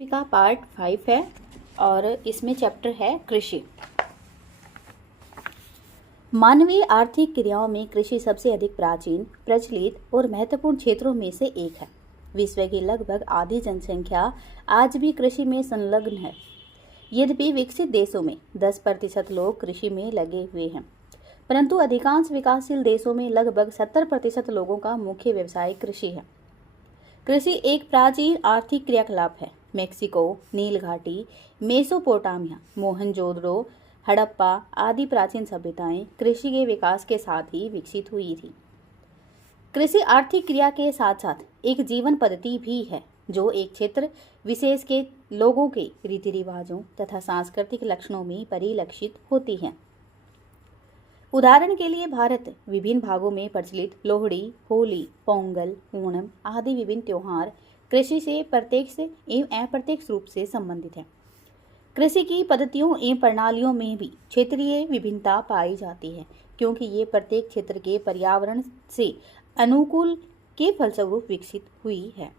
का पार्ट 5 है और इसमें चैप्टर है कृषि। मानवीय आर्थिक क्रियाओं में कृषि सबसे अधिक प्राचीन, प्रचलित और महत्वपूर्ण क्षेत्रों में से एक है। विश्व की लगभग आधी जनसंख्या आज भी कृषि में संलग्न है। यद्यपि विकसित देशों में 10% लोग कृषि में लगे हुए हैं, परंतु अधिकांश विकासशील देशों में लगभग 70% लोगों का मुख्य व्यवसाय कृषि है। कृषि एक प्राचीन आर्थिक क्रियाकलाप है। मेक्सिको, नील घाटी, मेसोपोटामिया, मोहनजोदड़ो, हड़प्पा आदि प्राचीन सभ्यताएं कृषि के विकास के साथ ही विकसित हुई थी। कृषि आर्थिक क्रिया के साथ साथ एक जीवन पद्धति भी है जो एक क्षेत्र विशेष के लोगों के रीति रिवाजों तथा सांस्कृतिक लक्षणों में परिलक्षित होती है। उदाहरण के लिए भारत विभिन्न भागों में प्रचलित लोहड़ी, होली, पोंगल, ओणम आदि विभिन्न त्योहार कृषि से प्रत्यक्ष एवं अप्रत्यक्ष रूप से संबंधित है। कृषि की पद्धतियों एवं प्रणालियों में भी क्षेत्रीय विभिन्नता पाई जाती है, क्योंकि ये प्रत्येक क्षेत्र के पर्यावरण से अनुकूल के फलस्वरूप विकसित हुई है।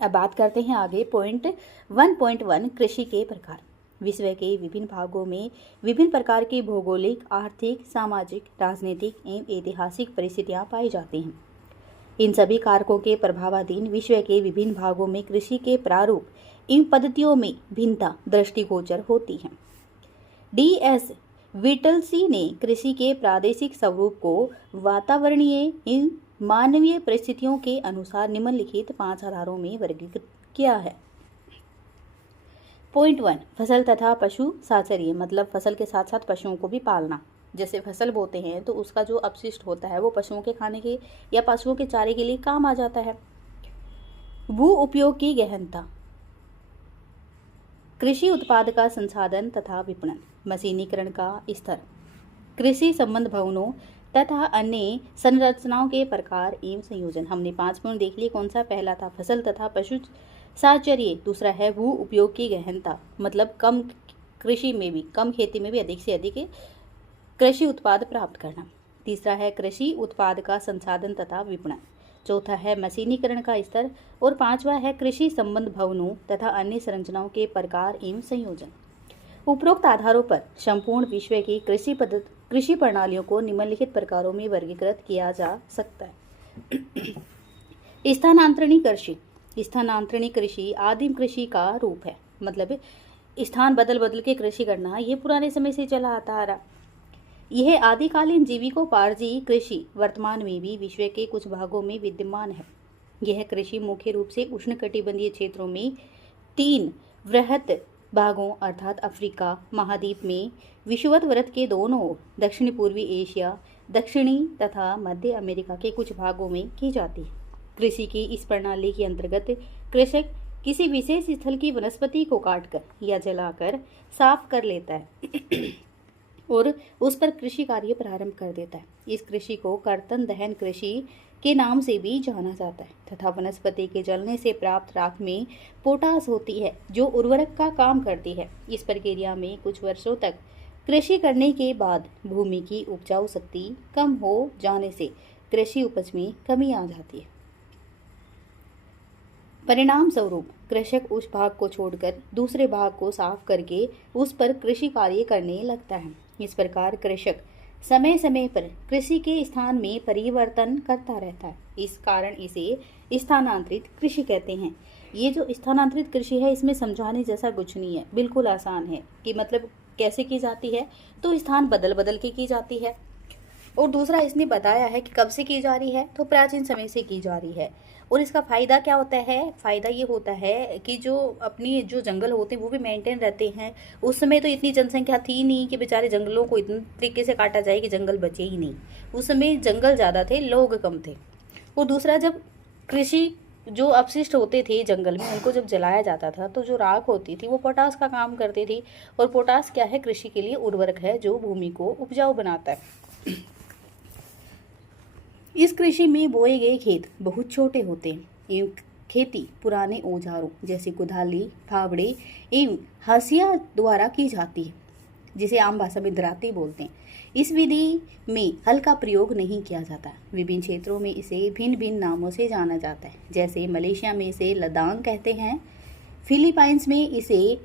अब बात करते हैं आगे पॉइंट 1.1 कृषि के प्रकार। विश्व के विभिन्न भागों में विभिन्न प्रकार की भौगोलिक, आर्थिक, सामाजिक, राजनीतिक एवं ऐतिहासिक परिस्थितियां पाई जाती हैं। इन सभी कारकों के प्रभावाधीन विश्व के विभिन्न भागों में कृषि के प्रारूप इन पद्धतियों में भिन्नता दृष्टिगोचर होती है। DS विटलसी ने कृषि के प्रादेशिक स्वरूप को वातावरणीय एवं मानवीय परिस्थितियों के अनुसार निम्नलिखित 5 आधारों में वर्गीकृत किया है। पॉइंट 1 फसल तथा पशु साचर्य, मतलब फसल के साथ साथ पशुओं को भी पालना। जैसे फसल बोते हैं तो उसका जो अपशिष्ट होता है वो पशुओं के खाने के या पशुओं के चारे के लिए काम आ जाता है। भू उपयोग की गहनता, कृषि उत्पाद का संसाधन तथा विपणन, मशीनीकरण का स्तर, कृषि संबंध भवनों तथा अन्य संरचनाओं के प्रकार एवं संयोजन। हमने 5 पॉइंट देख लिए। कौन सा? पहला था फसल तथा पशु साहचर्य, दूसरा है भू उपयोग की गहनता, मतलब कम कृषि में भी, कम खेती में भी अधिक से अधिक कृषि उत्पाद प्राप्त करना, तीसरा है कृषि उत्पाद का संसाधन तथा विपणन, चौथा है मशीनीकरण का स्तर और पांचवा है कृषि संबंध भवनों तथा अन्य संरचनाओं के प्रकार एवं संयोजन। उपरोक्त आधारों पर संपूर्ण विश्व की कृषि प्रणालियों को निम्नलिखित प्रकारों में वर्गीकृत किया जा सकता है। स्थानांतरणी कृषि। स्थानांतरणी कृषि आदिम कृषि का रूप है, मतलब स्थान बदल बदल के कृषि करना, ये पुराने समय से चला आता आ रहा। यह आदिकालीन जीविकोपार्जी कृषि वर्तमान में भी विश्व के कुछ भागों में विद्यमान है। यह कृषि मुख्य रूप से उष्णकटिबंधीय क्षेत्रों में 3 वृहत भागों अर्थात अफ्रीका महाद्वीप में, विषुवत के दोनों ओर, दक्षिण पूर्वी एशिया, दक्षिणी तथा मध्य अमेरिका के कुछ भागों में की जाती है। कृषि की इस प्रणाली के अंतर्गत कृषक किसी विशेष स्थल की वनस्पति को काटकर या जलाकर साफ कर लेता है और उस पर कृषि कार्य प्रारंभ कर देता है। इस कृषि को कर्तन दहन कृषि के नाम से भी जाना जाता है तथा वनस्पति के जलने से प्राप्त राख में पोटास होती है जो उर्वरक का काम करती है। इस प्रक्रिया में कुछ वर्षों तक कृषि करने के बाद भूमि की उपजाऊ शक्ति कम हो जाने से कृषि उपज में कमी आ जाती है। परिणाम स्वरूप कृषक उस भाग को छोड़कर दूसरे भाग को साफ करके उस पर कृषि कार्य करने लगता है। इस प्रकार कृषक समय समय पर कृषि के स्थान में परिवर्तन करता रहता है। इस कारण इसे स्थानांतरित कृषि कहते हैं। ये जो स्थानांतरित कृषि है इसमें समझाने जैसा कुछ नहीं है, बिल्कुल आसान है कि मतलब कैसे की जाती है। तो स्थान बदल बदल के की जाती है। और दूसरा इसने बताया है कि कब से की जा रही है, तो प्राचीन समय से की जा रही है। और इसका फ़ायदा क्या होता है? फ़ायदा ये होता है कि जो अपनी जो जंगल होते हैं वो भी मेंटेन रहते हैं। उस समय तो इतनी जनसंख्या थी नहीं कि बेचारे जंगलों को इतने तरीके से काटा जाए कि जंगल बचे ही नहीं। उस समय जंगल ज़्यादा थे, लोग कम थे। और दूसरा, जब कृषि जो अपशिष्ट होते थे जंगल में उनको जब जलाया जाता था तो जो राख होती थी वो पोटास का काम करती थी। और पोटास क्या है? कृषि के लिए उर्वरक है जो भूमि को उपजाऊ बनाता है। इस कृषि में बोए गए खेत बहुत छोटे होते हैं एवं खेती पुराने औजारों जैसे कुदाली, फावड़े एवं हंसिया द्वारा की जाती है, जिसे आम भाषा में दराती बोलते हैं। इस विधि में हल का प्रयोग नहीं किया जाता। विभिन्न क्षेत्रों में इसे भिन्न भिन्न नामों से जाना जाता है। जैसे मलेशिया में इसे लदांग कहते हैं, फिलीपाइंस में इसे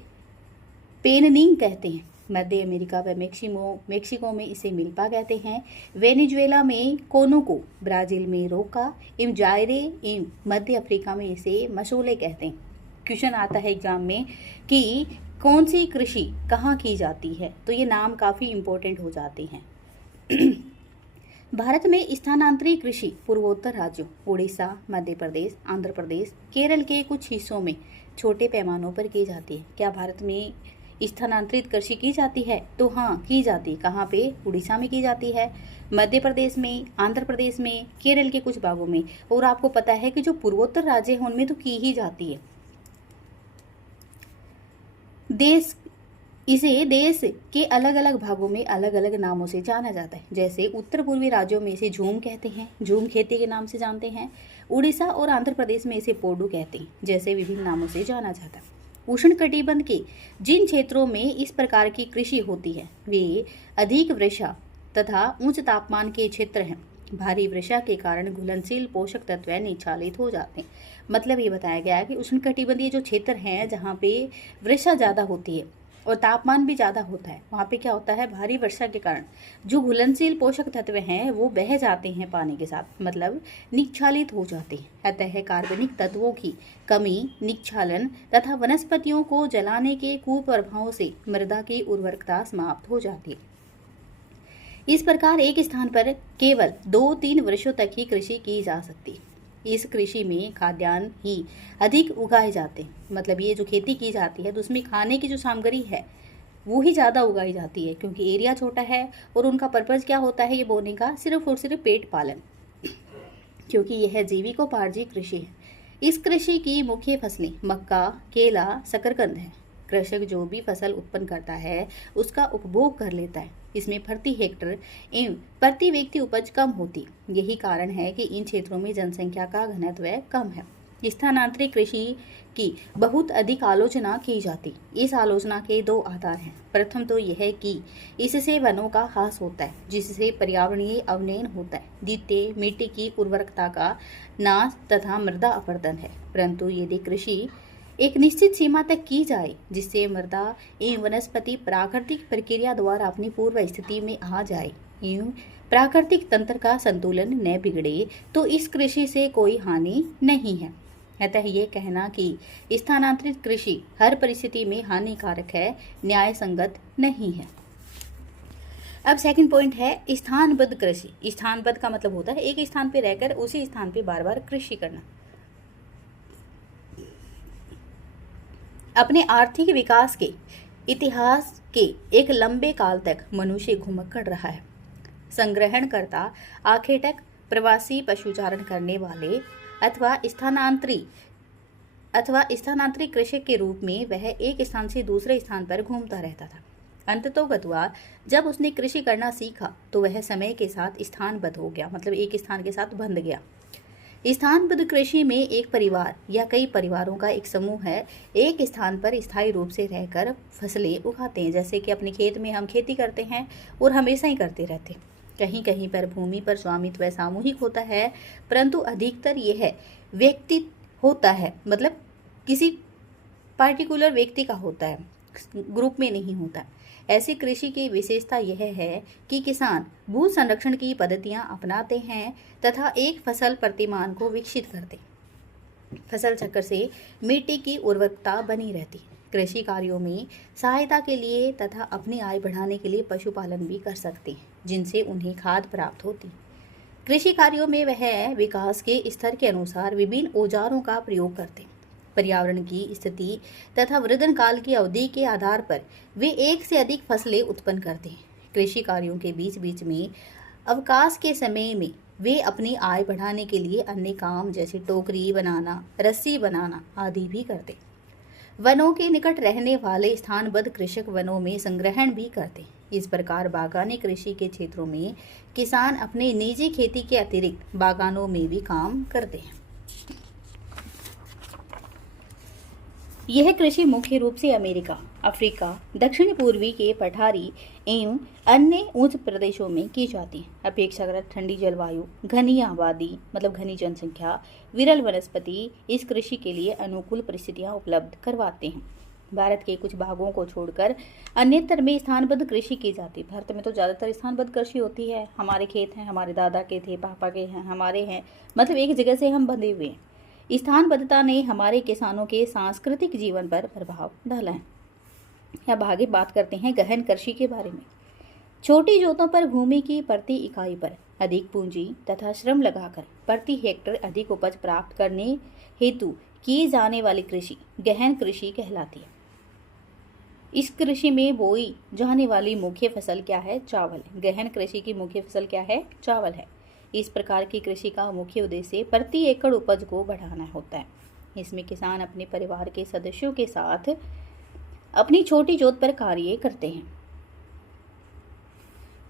पेननिंग कहते हैं। मध्य अमेरिका व मेक्सिको में इसे मिल्पा कहते हैं। वेनेजुएला में कोनोको, ब्राजील में रोका, एवं जायरे एवं मध्य अफ्रीका में इसे मशोले कहते हैं। क्वेश्चन आता है एग्जाम में कि कौन सी कृषि कहाँ की जाती है, तो ये नाम काफ़ी इम्पोर्टेंट हो जाते हैं। भारत में स्थानांतरित कृषि पूर्वोत्तर राज्यों उड़ीसा, मध्य प्रदेश, आंध्र प्रदेश, केरल के कुछ हिस्सों में छोटे पैमानों पर की जाती है। क्या भारत में स्थानांतरित कृषि की जाती है? तो हाँ, की जाती। कहाँ पे? उड़ीसा में की जाती है, मध्य प्रदेश में, आंध्र प्रदेश में, केरल के कुछ भागों में। और आपको पता है कि जो पूर्वोत्तर राज्य हैं उनमें तो की ही जाती है। इसे देश के अलग अलग भागों में अलग अलग नामों से जाना जाता है। जैसे उत्तर पूर्वी राज्यों में इसे झूम कहते हैं, झूम खेती के नाम से जानते हैं। उड़ीसा और आंध्र प्रदेश में इसे पोडू कहते हैं, जैसे विभिन्न नामों से जाना जाता है। उष्णकटिबंध के जिन क्षेत्रों में इस प्रकार की कृषि होती है वे अधिक वर्षा तथा उच्च तापमान के क्षेत्र हैं। भारी वर्षा के कारण घुलनशील पोषक तत्व निक्षालित हो जाते हैं। मतलब ये बताया गया है कि उष्णकटिबंधीय जो क्षेत्र हैं जहाँ पे वर्षा ज़्यादा होती है और तापमान भी ज़्यादा होता है, वहाँ पे क्या होता है, भारी वर्षा के कारण जो घुलनशील पोषक तत्व हैं वो बह जाते हैं पानी के साथ, मतलब निक्षालित हो जाते हैं। अतः कार्बनिक तत्वों की कमी, निक्षालन तथा वनस्पतियों को जलाने के कुप्रभावों से मृदा की उर्वरकता समाप्त हो जाती है। इस प्रकार एक स्थान पर केवल 2-3 वर्षों तक ही कृषि की जा सकती है। इस कृषि में खाद्यान्न ही अधिक उगाए जाते हैं। मतलब ये जो खेती की जाती है तो उसमें खाने की जो सामग्री है वो ही ज़्यादा उगाई जाती है, क्योंकि एरिया छोटा है और उनका पर्पज़ क्या होता है ये बोने का, सिर्फ और सिर्फ पेट पालन, क्योंकि यह जीविकोपार्जी कृषि है। इस कृषि की मुख्य फसलें मक्का, केला, शकरकंद है। कृषक जो भी फसल उत्पन्न करता है उसका उपभोग कर लेता है। इसमें प्रति हेक्टर एवं प्रति व्यक्ति उपज कम होती। यही कारण है कि इन क्षेत्रों में जनसंख्या का घनत्व कम है। स्थानांतरित कृषि की बहुत अधिक आलोचना की जाती। इस आलोचना के 2 आधार हैं। प्रथम तो यह है कि इससे वनों का ह्रास होता है, जिससे पर्यावरणीय अवनयन होता है। द्वितीय, मिट्टी की उर्वरकता का नाश तथा मृदा अपरदन है। परंतु यदि कृषि एक निश्चित सीमा तक की जाए जिससे मृदा एवं वनस्पति प्राकृतिक प्रक्रिया द्वारा अपनी पूर्व स्थिति में आ जाए एवं प्राकृतिक तंत्र का संतुलन न बिगड़े, तो इस कृषि से कोई हानि नहीं है। अतः ये कहना कि स्थानांतरित कृषि हर परिस्थिति में हानिकारक है, न्याय संगत नहीं है। अब सेकंड पॉइंट है स्थानबद्ध कृषि। स्थानबद्ध का मतलब होता है एक स्थान पे रहकर उसी स्थान पे बार बार कृषि करना। अपने आर्थिक विकास के इतिहास के एक लंबे काल तक मनुष्य घुमक्कड़ रहा है। संग्रहणकर्ता, आखेटक, प्रवासी पशुचारण करने वाले अथवा स्थानांतरित कृषक के रूप में वह एक स्थान से दूसरे स्थान पर घूमता रहता था। अंततोगत्वा जब उसने कृषि करना सीखा तो वह समय के साथ स्थानबद्ध हो गया, मतलब एक स्थान के साथ बंध गया। स्थानबद्ध कृषि में एक परिवार या कई परिवारों का एक समूह है एक स्थान पर स्थायी रूप से रहकर फसलें उगाते हैं। जैसे कि अपने खेत में हम खेती करते हैं और हमेशा ही करते रहते हैं। कहीं कहीं पर भूमि पर स्वामित्व सामूहिक होता है, परंतु अधिकतर यह व्यक्ति होता है, मतलब किसी पार्टिकुलर व्यक्ति का होता है, ग्रुप में नहीं होता। ऐसी कृषि की विशेषता यह है कि किसान भू संरक्षण की पद्धतियां अपनाते हैं तथा एक फसल प्रतिमान को विकसित करते हैं। फसल चक्र से मिट्टी की उर्वरकता बनी रहती है। कृषि कार्यों में सहायता के लिए तथा अपनी आय बढ़ाने के लिए पशुपालन भी कर सकते हैं, जिनसे उन्हें खाद प्राप्त होती है। कृषि कार्यों में वह विकास के स्तर के अनुसार विभिन्न औजारों का प्रयोग करते हैं। पर्यावरण की स्थिति तथा वृद्धन काल की अवधि के आधार पर वे एक से अधिक फसलें उत्पन्न करते हैं। कृषि कार्यों के बीच बीच में अवकाश के समय में वे अपनी आय बढ़ाने के लिए अन्य काम जैसे टोकरी बनाना, रस्सी बनाना आदि भी करते। वनों के निकट रहने वाले स्थानबद्ध कृषक वनों में संग्रहण भी करते। इस प्रकार बागानी कृषि के क्षेत्रों में किसान अपने निजी खेती के अतिरिक्त बागानों में भी काम करते हैं। यह कृषि मुख्य रूप से अमेरिका, अफ्रीका, दक्षिण पूर्वी के पठारी एवं अन्य उच्च प्रदेशों में की जाती है। अपेक्षाकृत ठंडी जलवायु, घनी आबादी मतलब घनी जनसंख्या, विरल वनस्पति इस कृषि के लिए अनुकूल परिस्थितियां उपलब्ध करवाते हैं। भारत के कुछ भागों को छोड़कर अन्यत्र में स्थानबद्ध कृषि की जाती है। भारत में तो ज़्यादातर स्थानबद्ध कृषि होती है। हमारे खेत हैं, हमारे दादा के थे, पापा के हैं, हमारे हैं, मतलब एक जगह से हम बंधे हुए हैं। स्थानबद्धता ने हमारे किसानों के सांस्कृतिक जीवन पर प्रभाव डाला है। अब आगे बात करते हैं गहन कृषि के बारे में। छोटी जोतों पर भूमि की प्रति इकाई पर अधिक पूंजी तथा श्रम लगाकर प्रति हेक्टेयर अधिक उपज प्राप्त करने हेतु की जाने वाली कृषि गहन कृषि कहलाती है। इस कृषि में बोई जाने वाली मुख्य फसल क्या है? चावल। गहन कृषि की मुख्य फसल क्या है? चावल है। इस प्रकार की कृषि का मुख्य उद्देश्य प्रति एकड़ उपज को बढ़ाना होता है। इसमें किसान अपने परिवार के सदस्यों के साथ अपनी छोटी जोत पर कार्य करते हैं।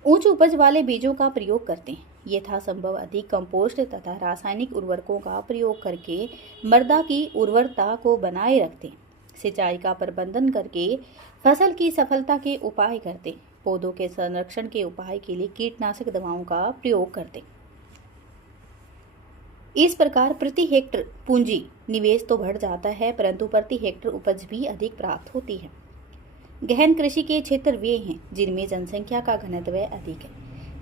उच्च उपज वाले बीजों का प्रयोग करते हैं। यथासंभव अधिक कंपोस्ट तथा रासायनिक उर्वरकों का प्रयोग करके मृदा की उर्वरता को बनाए रखते हैं। सिंचाई का प्रबंधन करके फसल की सफलता के उपाय करते। पौधों के संरक्षण के उपाय के लिए कीटनाशक दवाओं का प्रयोग करते। इस प्रकार प्रति हेक्टेयर पूंजी निवेश तो बढ़ जाता है, परंतु प्रति हेक्टेयर उपज भी अधिक प्राप्त होती है। गहन कृषि के क्षेत्र वे हैं जिनमें जनसंख्या का घनत्व अधिक है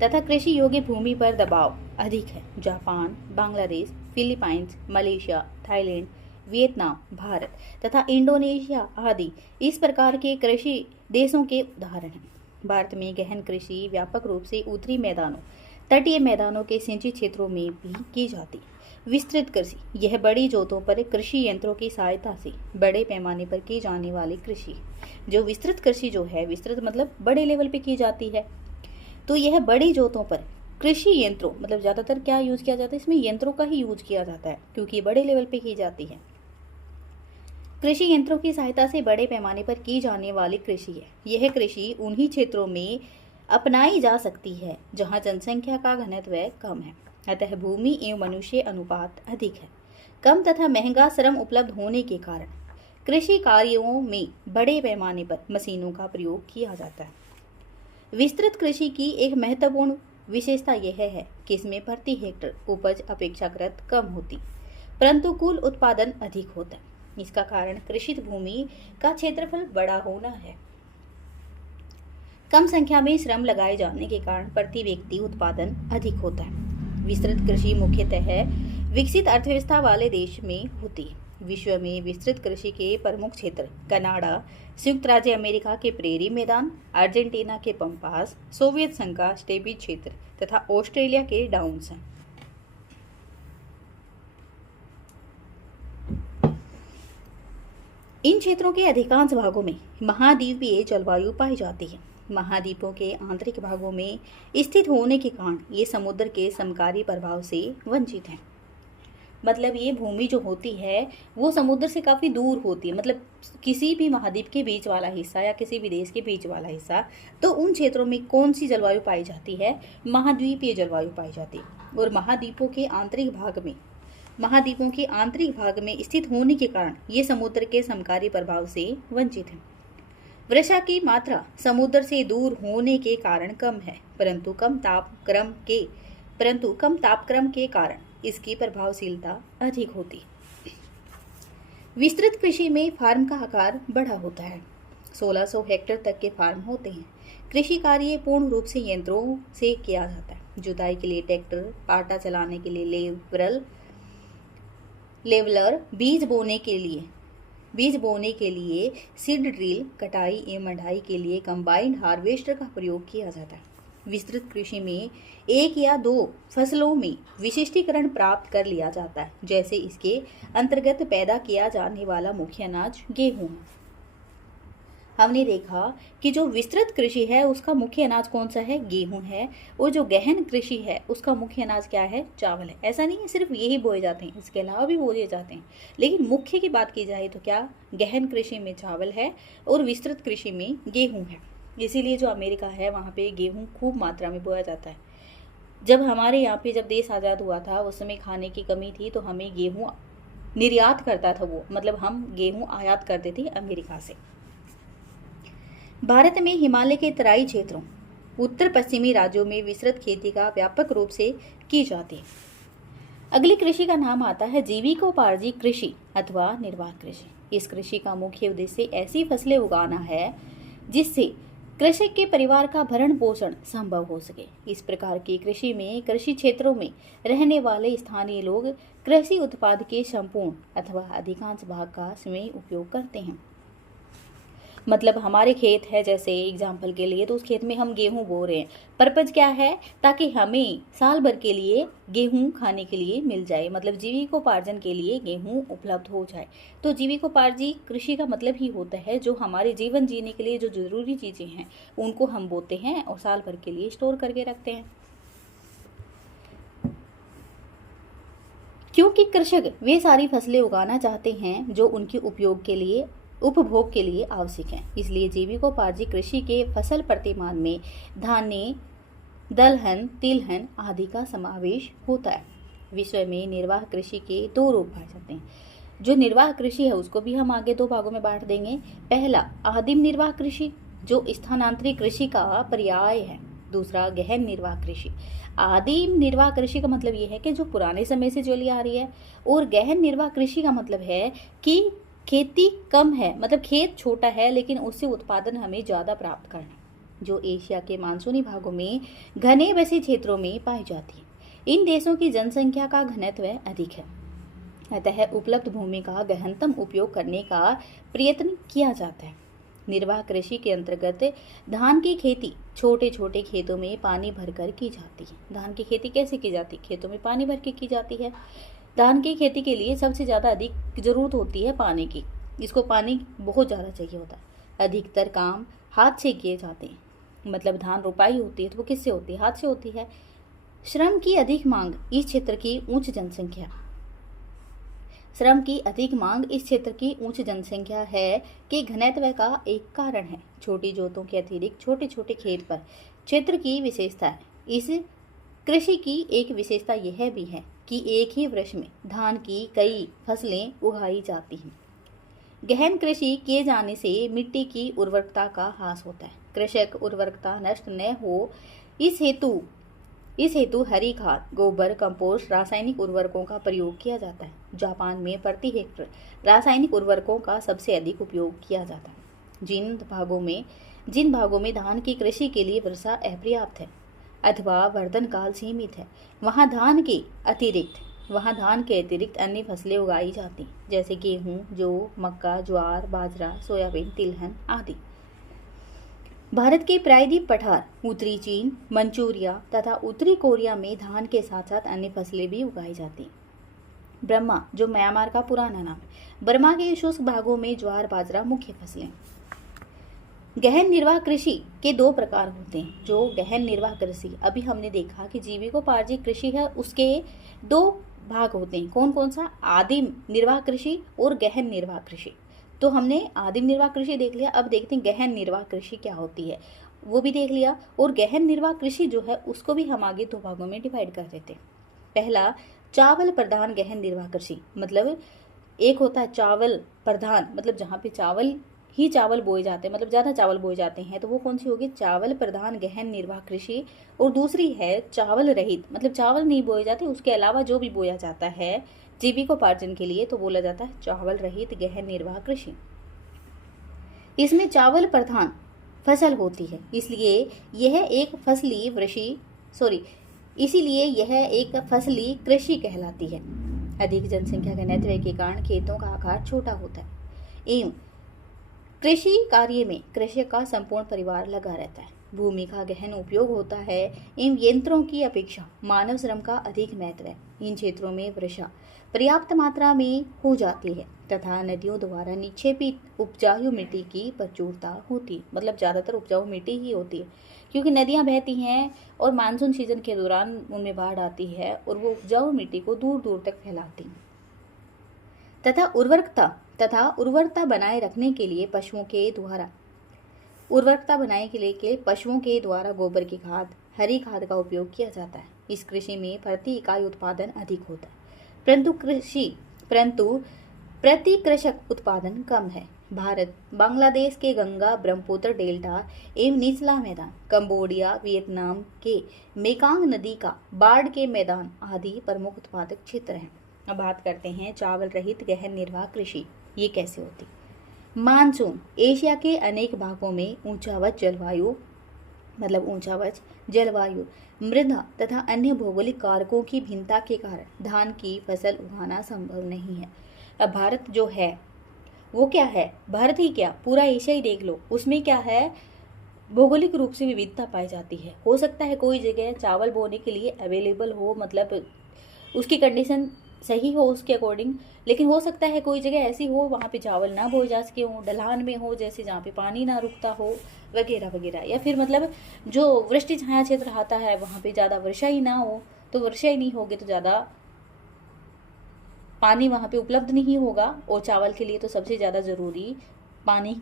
तथा कृषि योग्य भूमि पर दबाव अधिक है। Japan, Bangladesh, Philippines, Malaysia, Thailand, Vietnam, Bharat तथा इंडोनेशिया आदि इस प्रकार के कृषि देशों के उदाहरण हैं। भारत में गहन कृषि व्यापक रूप से उत्तरी मैदानों, तटीय मैदानों के सिंचित क्षेत्रों में भी की जाती है। विस्तृत कृषि यह बड़ी जोतों पर कृषि यंत्रों की सहायता से बड़े पैमाने पर की जाने वाली कृषि। जो विस्तृत कृषि जो है, विस्तृत मतलब बड़े लेवल पे की जाती है, तो यह बड़ी जोतों पर कृषि यंत्रों मतलब ज़्यादातर क्या यूज किया जाता है? इसमें यंत्रों का ही यूज किया जाता है क्योंकि बड़े लेवल पे की जाती है। कृषि यंत्रों की सहायता से बड़े पैमाने पर की जाने वाली कृषि है। यह कृषि उन्हीं क्षेत्रों में अपनाई जा सकती है जहां जनसंख्या का घनत्व कम है, अतः भूमि एवं मनुष्य अनुपात अधिक है। कम तथा महंगा श्रम उपलब्ध होने के कारण कृषि कार्यों में बड़े पैमाने पर मशीनों का प्रयोग किया जाता है। विस्तृत कृषि की एक महत्वपूर्ण विशेषता यह है कि इसमें प्रति हेक्टेयर उपज अपेक्षाकृत कम होती, परंतु कुल उत्पादन अधिक होता है। इसका कारण कृषित भूमि का क्षेत्रफल बड़ा होना है। कम संख्या में श्रम लगाए जाने के कारण प्रति व्यक्ति उत्पादन अधिक होता है। विस्तृत कृषि मुख्यतः विकसित अर्थव्यवस्था वाले देश में होती है। विश्व में विस्तृत कृषि के प्रमुख क्षेत्र कनाडा, संयुक्त राज्य अमेरिका के प्रेरी मैदान, अर्जेंटीना के पंपास, सोवियत संघ का स्टेपी क्षेत्र तथा ऑस्ट्रेलिया के डाउन्स हैं। इन क्षेत्रों के अधिकांश भागों में महाद्वीपीय जलवायु पाई जाती है। महाद्वीपों के आंतरिक भागों में स्थित होने के कारण ये समुद्र के समकारी प्रभाव से वंचित हैं। मतलब ये भूमि जो होती है वो समुद्र से काफ़ी दूर होती है, मतलब किसी भी महाद्वीप के बीच वाला हिस्सा या किसी भी देश के बीच वाला हिस्सा, तो उन क्षेत्रों में कौन सी जलवायु पाई जाती है? महाद्वीपीय जलवायु पाई जाती है। और महाद्वीपों के आंतरिक भाग में स्थित होने के कारण ये समुद्र के समकारी प्रभाव से वंचित हैं। वर्षा की मात्रा समुद्र से दूर होने के कारण कम है, परंतु कम तापक्रम के कारण इसकी प्रभावशीलता अधिक होती। विस्तृत कृषि में फार्म का आकार बड़ा होता है। 1600 हेक्टेयर तक के फार्म होते हैं। कृषि कार्य पूर्ण रूप से यंत्रों से किया जाता है। जुताई के लिए ट्रैक्टर, पाटा चलाने के लिए लेवलर, बीज बोने के लिए सीड ड्रिल, कटाई एवं मढ़ाई के लिए कंबाइंड हार्वेस्टर का प्रयोग किया जाता है। विस्तृत कृषि में एक या दो फसलों में विशिष्टीकरण प्राप्त कर लिया जाता है, जैसे इसके अंतर्गत पैदा किया जाने वाला मुख्य अनाज गेहूं है। हमने देखा कि जो विस्तृत कृषि है उसका मुख्य अनाज कौन सा है? गेहूं है। और जो गहन कृषि है उसका मुख्य अनाज क्या है? चावल है। ऐसा नहीं है सिर्फ यही बोए जाते हैं, इसके अलावा भी बोए जाते हैं, लेकिन मुख्य की बात की जाए तो क्या गहन कृषि में चावल है और विस्तृत कृषि में गेहूं है। इसीलिए जो अमेरिका है वहाँ पे गेहूं खूब मात्रा में बोया जाता है। जब हमारे यहाँ पे जब देश आज़ाद हुआ था उस समय खाने की कमी थी, तो हमें गेहूं निर्यात करता था वो, मतलब हम गेहूं आयात करते थे अमेरिका से। भारत में हिमालय के तराई क्षेत्रों, उत्तर पश्चिमी राज्यों में विस्तृत खेती का व्यापक रूप से की जाती है। अगली कृषि का नाम आता है जीविकोपार्जी कृषि अथवा निर्वाह कृषि। इस कृषि का मुख्य उद्देश्य ऐसी फसलें उगाना है जिससे कृषक के परिवार का भरण पोषण संभव हो सके। इस प्रकार की कृषि में कृषि क्षेत्रों में रहने वाले स्थानीय लोग कृषि उत्पाद के संपूर्ण अथवा अधिकांश भाग का स्वयं उपयोग करते हैं। मतलब हमारे खेत है, जैसे एग्जाम्पल के लिए, तो उस खेत में हम गेहूं बो रहे हैं। पर्पज क्या है? ताकि हमें साल भर के लिए गेहूं खाने के लिए मिल जाए, मतलब जीविकोपार्जन के लिए गेहूं उपलब्ध हो जाए। तो जीविकोपार्जी कृषि का मतलब ही होता है जो हमारे जीवन जीने के लिए जो जरूरी चीजें हैं उनको हम बोते हैं और साल भर के लिए स्टोर करके रखते हैं। क्योंकि कृषक वे सारी फसलें उगाना चाहते हैं जो उनके उपभोग के लिए आवश्यक है, इसलिए जीविकोपार्जी कृषि के फसल प्रतिमान में धान्य, दलहन, तिलहन आदि का समावेश होता है। विश्व में निर्वाह कृषि के दो रूप पाए जाते हैं। जो निर्वाह कृषि है उसको भी हम आगे दो भागों में बांट देंगे। पहला आदिम निर्वाह कृषि, जो स्थानांतरित कृषि का पर्याय है। दूसरा गहन निर्वाह कृषि। आदिम निर्वाह कृषि का मतलब ये है कि जो पुराने समय से चली आ रही है, और गहन निर्वाह कृषि का मतलब है कि खेती कम है, मतलब खेत छोटा है लेकिन उससे उत्पादन हमें ज़्यादा प्राप्त करना है, जो एशिया के मानसूनी भागों में घने बसे क्षेत्रों में पाई जाती है। इन देशों की जनसंख्या का घनत्व अधिक है, अतः उपलब्ध भूमि का गहनतम उपयोग करने का प्रयत्न किया जाता है। निर्वाह कृषि के अंतर्गत धान की खेती छोटे छोटे खेतों में पानी भरकर की जाती है। धान की खेती कैसे की जाती है? खेतों में पानी भर के की जाती है। धान की खेती के लिए सबसे ज़्यादा अधिक ज़रूरत होती है पानी की। इसको पानी बहुत ज़्यादा चाहिए होता है। अधिकतर काम हाथ से किए जाते हैं, मतलब धान रोपाई होती है तो वो किससे होती है? हाथ से होती है। श्रम की अधिक मांग इस क्षेत्र की उच्च जनसंख्या है कि घनत्व का एक कारण है। छोटी जोतों के अतिरिक्त छोटे छोटे खेत पर क्षेत्र की विशेषता है। इस कृषि की एक विशेषता यह भी है कि एक ही वर्ष में धान की कई फसलें उगाई जाती हैं। गहन कृषि किए जाने से मिट्टी की उर्वरकता का ह्रास होता है। कृषक उर्वरकता नष्ट न हो इस हेतु हरी खाद, गोबर, कंपोस्ट, रासायनिक उर्वरकों का प्रयोग किया जाता है। जापान में प्रति हेक्टेयर रासायनिक उर्वरकों का सबसे अधिक उपयोग किया जाता है। जिन भागों में धान की कृषि के लिए वर्षा अपर्याप्त है अथवा वर्धन काल सीमित है, वहाँ धान के अतिरिक्त अन्य फसलें उगाई जाती हैं, जैसे गेहूं, जौ, मक्का, ज्वार, बाजरा, सोयाबीन, तिलहन आदि। भारत के प्रायद्वीप पठार, उत्तरी चीन, मंचूरिया तथा उत्तरी कोरिया में धान के साथ साथ अन्य फसलें भी उगाई जाती हैं। बर्मा, जो म्यांमार का पुराना नाम है, बर्मा के शुष्क भागों में ज्वार, बाजरा मुख्य फसलें। गहन निर्वाह कृषि के दो प्रकार होते हैं। जो गहन निर्वाह कृषि अभी हमने देखा कि जीविकोपार्जी कृषि है, उसके दो भाग होते हैं। कौन कौन सा? आदिम निर्वाह कृषि और गहन निर्वाह कृषि। तो हमने आदिम निर्वाह कृषि देख लिया, अब देखते हैं गहन निर्वाह कृषि क्या होती है, वो भी देख लिया। और गहन निर्वाह कृषि जो है उसको भी हम आगे दो भागों में डिवाइड कर देते हैं। पहला चावल प्रधान गहन निर्वाह कृषि, मतलब एक होता है चावल प्रधान, मतलब जहाँ पे चावल बोए जाते हैं, मतलब ज़्यादा चावल बोए जाते हैं, तो वो कौन सी होगी? चावल प्रधान गहन निर्वाह कृषि। और दूसरी है चावल रहित, मतलब चावल नहीं बोए जाते, उसके अलावा जो भी बोया जाता है जीविकोपार्जन के लिए तो बोला जाता है चावल रहित गहन निर्वाह कृषि। इसमें चावल प्रधान फसल होती है, इसीलिए यह एक फसली कृषि कहलाती है। अधिक जनसंख्या घनत्व के कारण खेतों का आकार छोटा होता है एवं कृषि कार्य में कृषक का संपूर्ण परिवार लगा रहता है। भूमि का गहन उपयोग होता है एवं यंत्रों की अपेक्षा मानव श्रम का अधिक महत्व है। इन क्षेत्रों में वर्षा पर्याप्त मात्रा में हो जाती है तथा नदियों द्वारा निक्षेपित उपजाऊ मिट्टी की प्रचुरता होती है, मतलब ज़्यादातर उपजाऊ मिट्टी ही होती है, क्योंकि नदियाँ बहती हैं और मानसून सीजन के दौरान उनमें बाढ़ आती है और वो उपजाऊ मिट्टी को दूर दूर तक फैलाती है। तथा उर्वरकता बनाए रखने के लिए पशुओं के द्वारा गोबर की खाद, हरी खाद का उपयोग किया जाता है। इस कृषि में प्रति इकाई उत्पादन अधिक होता है, परंतु परंतु प्रति कृषक उत्पादन कम है। भारत बांग्लादेश के गंगा ब्रह्मपुत्र डेल्टा एवं निचला मैदान, कंबोडिया वियतनाम के मेकांग नदी का बाढ़ के मैदान आदि प्रमुख उत्पादक क्षेत्र हैं। अब बात करते हैं चावल रहित गहन निर्वाह कृषि, ये कैसे होती। मानसून एशिया के अनेक भागों में ऊंचावच जलवायु, मृदा तथा अन्य भौगोलिक कारकों की भिन्नता के कारण धान की फसल उगाना संभव नहीं है। अब भारत जो है वो क्या है, भारत ही क्या पूरा एशिया ही देख लो, उसमें क्या है, भौगोलिक रूप से विविधता पाई जाती है। हो सकता है कोई जगह चावल बोने के लिए अवेलेबल हो, मतलब उसकी कंडीशन सही हो उसके अकॉर्डिंग, लेकिन हो सकता है कोई जगह ऐसी हो वहाँ पे चावल ना बोए जा सके हो, ढलान में हो, जैसे जहाँ पे पानी ना रुकता हो वगैरह वगैरह, या फिर मतलब जो वृष्टि छाया क्षेत्र आता है वहाँ पे ज़्यादा वर्षा ही ना हो, तो वर्षा ही नहीं होगी तो ज़्यादा पानी वहाँ पे उपलब्ध नहीं होगा, और चावल के लिए तो सबसे ज़्यादा ज़रूरी पानी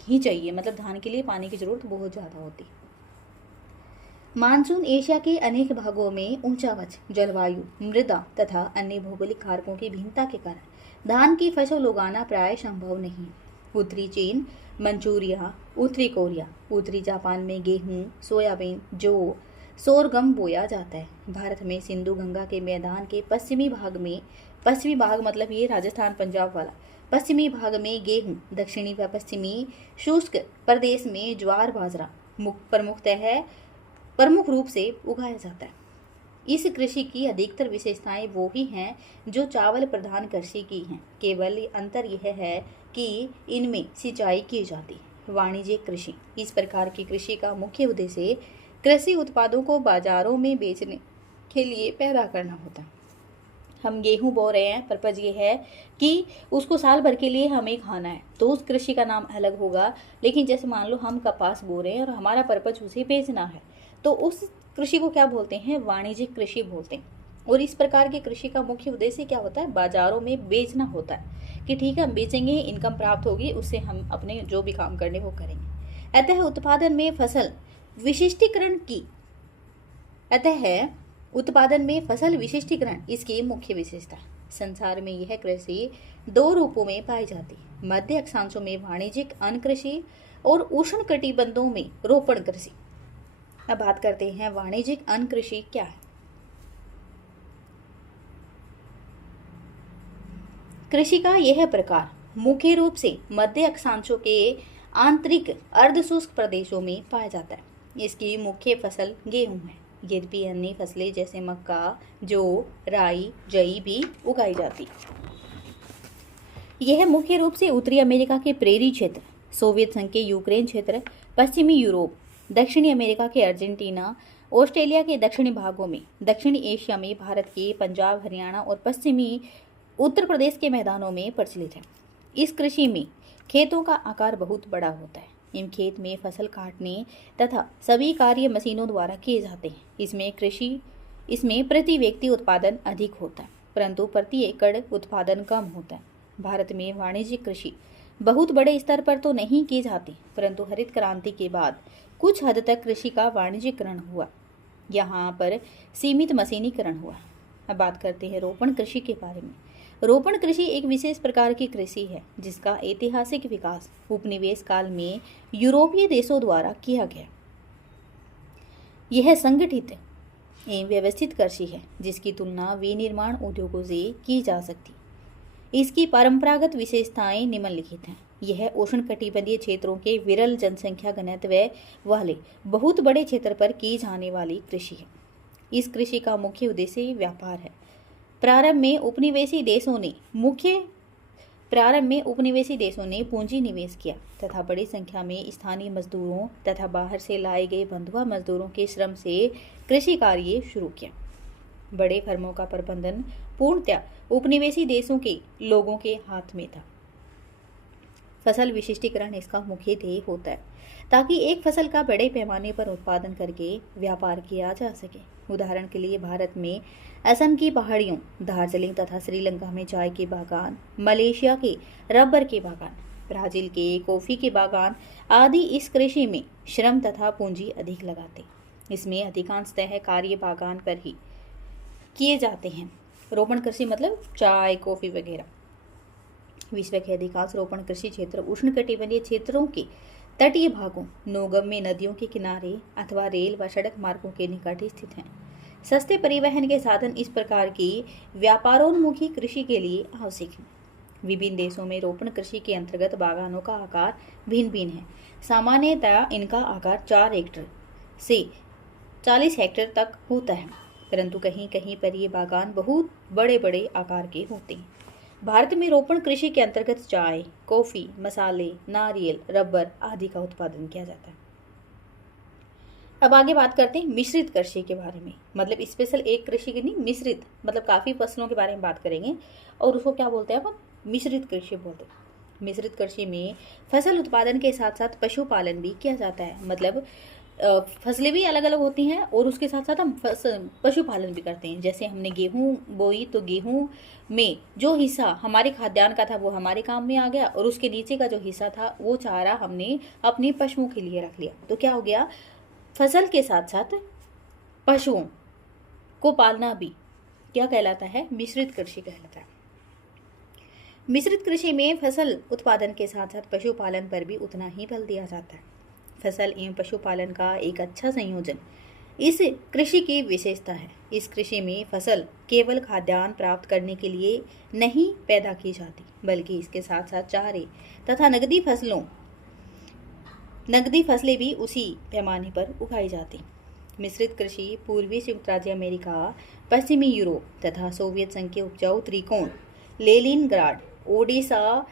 ही चाहिए, मतलब धान के लिए पानी की ज़रूरत बहुत ज़्यादा होती। मानसून एशिया के अनेक भागों में ऊंचावच जलवायु, मृदा तथा अन्य भौगोलिक कारकों की भिन्नता के कारण धान की फसल उगाना प्राय संभव नहीं। उत्तरी चीन, मंचूरिया, उत्तरी कोरिया, उत्तरी जापान में गेहूं, सोयाबीन, जौ, सोरगम बोया जाता है। भारत में सिंधु गंगा के मैदान के पश्चिमी भाग मतलब ये राजस्थान पंजाब वाला, पश्चिमी भाग में गेहूं, दक्षिणी व पश्चिमी शुष्क प्रदेश में ज्वार बाजरा प्रमुख रूप से उगाया जाता है। इस कृषि की अधिकतर विशेषताएं वो ही हैं जो चावल प्रधान कृषि की हैं, केवल अंतर यह है कि इनमें सिंचाई की जाती है। वाणिज्यिक कृषि, इस प्रकार की कृषि का मुख्य उद्देश्य कृषि उत्पादों को बाजारों में बेचने के लिए पैदा करना होता है। हम गेहूं बो रहे हैं, पर्पज ये है कि उसको साल भर के लिए हमें खाना है, तो उस कृषि का नाम अलग होगा। लेकिन जैसे मान लो हम कपास बो रहे हैं और हमारा पर्पज उसे बेचना है, तो उस कृषि को क्या बोलते हैं, वाणिज्यिक कृषि बोलते हैं। और इस प्रकार की कृषि का मुख्य उद्देश्य क्या होता है, बाजारों में बेचना होता है कि ठीक है हम बेचेंगे, इनकम प्राप्त होगी, उससे हम अपने जो भी काम करने वो करेंगे। अतः उत्पादन में फसल विशिष्टीकरण इसकी मुख्य विशेषता है। संसार में यह कृषि दो रूपों में पाई जाती है, मध्य अक्षांशों में वाणिज्यिक अन्न कृषि और उष्ण कटिबंधों में रोपण कृषि। अब बात करते हैं वाणिज्यिक अन्न कृषि क्या है। कृषि का यह प्रकार मुख्य रूप से मध्य अक्षांशों के आंतरिक अर्धशुष्क प्रदेशों में पाया जाता है। इसकी मुख्य फसल गेहूं है, यद्यपि अन्य फसलें जैसे मक्का, जौ, राई, जई भी उगाई जाती। यह मुख्य रूप से उत्तरी अमेरिका के प्रेरी क्षेत्र, सोवियत संघ के यूक्रेन क्षेत्र, पश्चिमी यूरोप, दक्षिणी अमेरिका के अर्जेंटीना, ऑस्ट्रेलिया के दक्षिणी भागों में, दक्षिणी एशिया में भारत के पंजाब, हरियाणा और पश्चिमी उत्तर प्रदेश के मैदानों में प्रचलित है। इस कृषि में खेतों का आकार बहुत बड़ा होता है। इन खेत में फसल काटने तथा सभी कार्य मशीनों द्वारा किए जाते हैं। इसमें प्रति व्यक्ति उत्पादन अधिक होता है, परंतु प्रति एकड़ उत्पादन कम होता है। भारत में वाणिज्यिक कृषि बहुत बड़े स्तर पर तो नहीं की जाती, परंतु हरित क्रांति के बाद कुछ हद तक कृषि का वाणिज्यिकरण हुआ। यहाँ पर सीमित मशीनीकरण हुआ। अब बात करते हैं रोपण कृषि के बारे में। रोपण कृषि एक विशेष प्रकार की कृषि है जिसका ऐतिहासिक विकास उपनिवेश काल में यूरोपीय देशों द्वारा किया गया। यह संगठित एवं व्यवस्थित कृषि है जिसकी तुलना विनिर्माण उद्योगों से की जा सकती। इसकी परंपरागत विशेषताएं निम्नलिखित हैं। यह उष्णकटिबंधीय क्षेत्रों के विरल जनसंख्या घनत्व वाले बहुत बड़े क्षेत्र पर की जाने वाली कृषि है। इस कृषि का मुख्य उद्देश्य व्यापार है। प्रारंभ में उपनिवेशी देशों ने पूंजी निवेश किया तथा बड़ी संख्या में स्थानीय मजदूरों तथा बाहर से लाए गए बंधुआ मजदूरों के श्रम से कृषि कार्य शुरू किया। बड़े फर्मों का प्रबंधन पूर्णतः उपनिवेशी देशों के लोगों के हाथ में था। फसल विशिष्टीकरण इसका मुख्य ध्येय होता है ताकि एक फसल का बड़े पैमाने पर उत्पादन करके व्यापार किया जा सके। उदाहरण के लिए भारत में असम की पहाड़ियों, दार्जिलिंग तथा श्रीलंका में चाय के बागान, मलेशिया के रबर के बागान, ब्राजील के कॉफी के बागान आदि इस कृषि में श्रम तथा पूंजी अधिक लगाते। इसमें अधिकांशतः कार्य बागान पर ही किए जाते हैं। रोपण कृषि मतलब चाय, कॉफी वगैरह। विश्व के अधिकांश रोपण कृषि क्षेत्र उष्णकटिबंधीय क्षेत्रों के तटीय भागों, नौगम्य नदियों के किनारे अथवा रेल व सड़क मार्गों के निकट स्थित हैं। सस्ते परिवहन के साधन इस प्रकार की व्यापारोन्मुखी कृषि के लिए आवश्यक हैं। विभिन्न देशों में रोपण कृषि के अंतर्गत बागानों का आकार भिन्न भिन्न है। सामान्यतः इनका आकार 4 हेक्टेयर से 40 हेक्टेयर तक होता है, परंतु कहीं कहीं पर ये बागान बहुत बड़े बड़े आकार के होते हैं। भारत में रोपण कृषि के अंतर्गत चाय, कॉफी, मसाले, नारियल, रबर आदि का उत्पादन किया जाता है। अब आगे बात करते हैं मिश्रित कृषि के बारे में। मतलब स्पेशल एक कृषि की नहीं, मिश्रित मतलब काफ़ी फसलों के बारे में बात करेंगे और उसको क्या बोलते हैं अपन, मिश्रित कृषि बोलते हैं। मिश्रित कृषि में फसल उत्पादन के साथ साथ पशुपालन भी किया जाता है। मतलब फसलें भी अलग अलग होती हैं और उसके साथ साथ हम पशुपालन भी करते हैं। जैसे हमने गेहूं बोई तो गेहूं में जो हिस्सा हमारे खाद्यान्न का था वो हमारे काम में आ गया और उसके नीचे का जो हिस्सा था वो चारा हमने अपने पशुओं के लिए रख लिया। तो क्या हो गया, फसल के साथ साथ पशुओं को पालना भी क्या कहलाता है, मिश्रित कृषि कहलाता है। मिश्रित कृषि में फसल उत्पादन के साथ साथ पशुपालन पर भी उतना ही बल दिया जाता है। फसल एवं पशुपालन का एक अच्छा संयोजन इस कृषि की विशेषता है। इस कृषि में फसल केवल खाद्यान्न प्राप्त करने के लिए नहीं पैदा की जाती, बल्कि इसके साथ साथ चारे तथा नगदी फसलें भी उसी पैमाने पर उगाई जाती। मिश्रित कृषि पूर्वी संयुक्त राज्य अमेरिका, पश्चिमी यूरोप तथा सोवियत संघ के उपजाऊ त्रिकोण लेनिनग्राड, ओडिशा,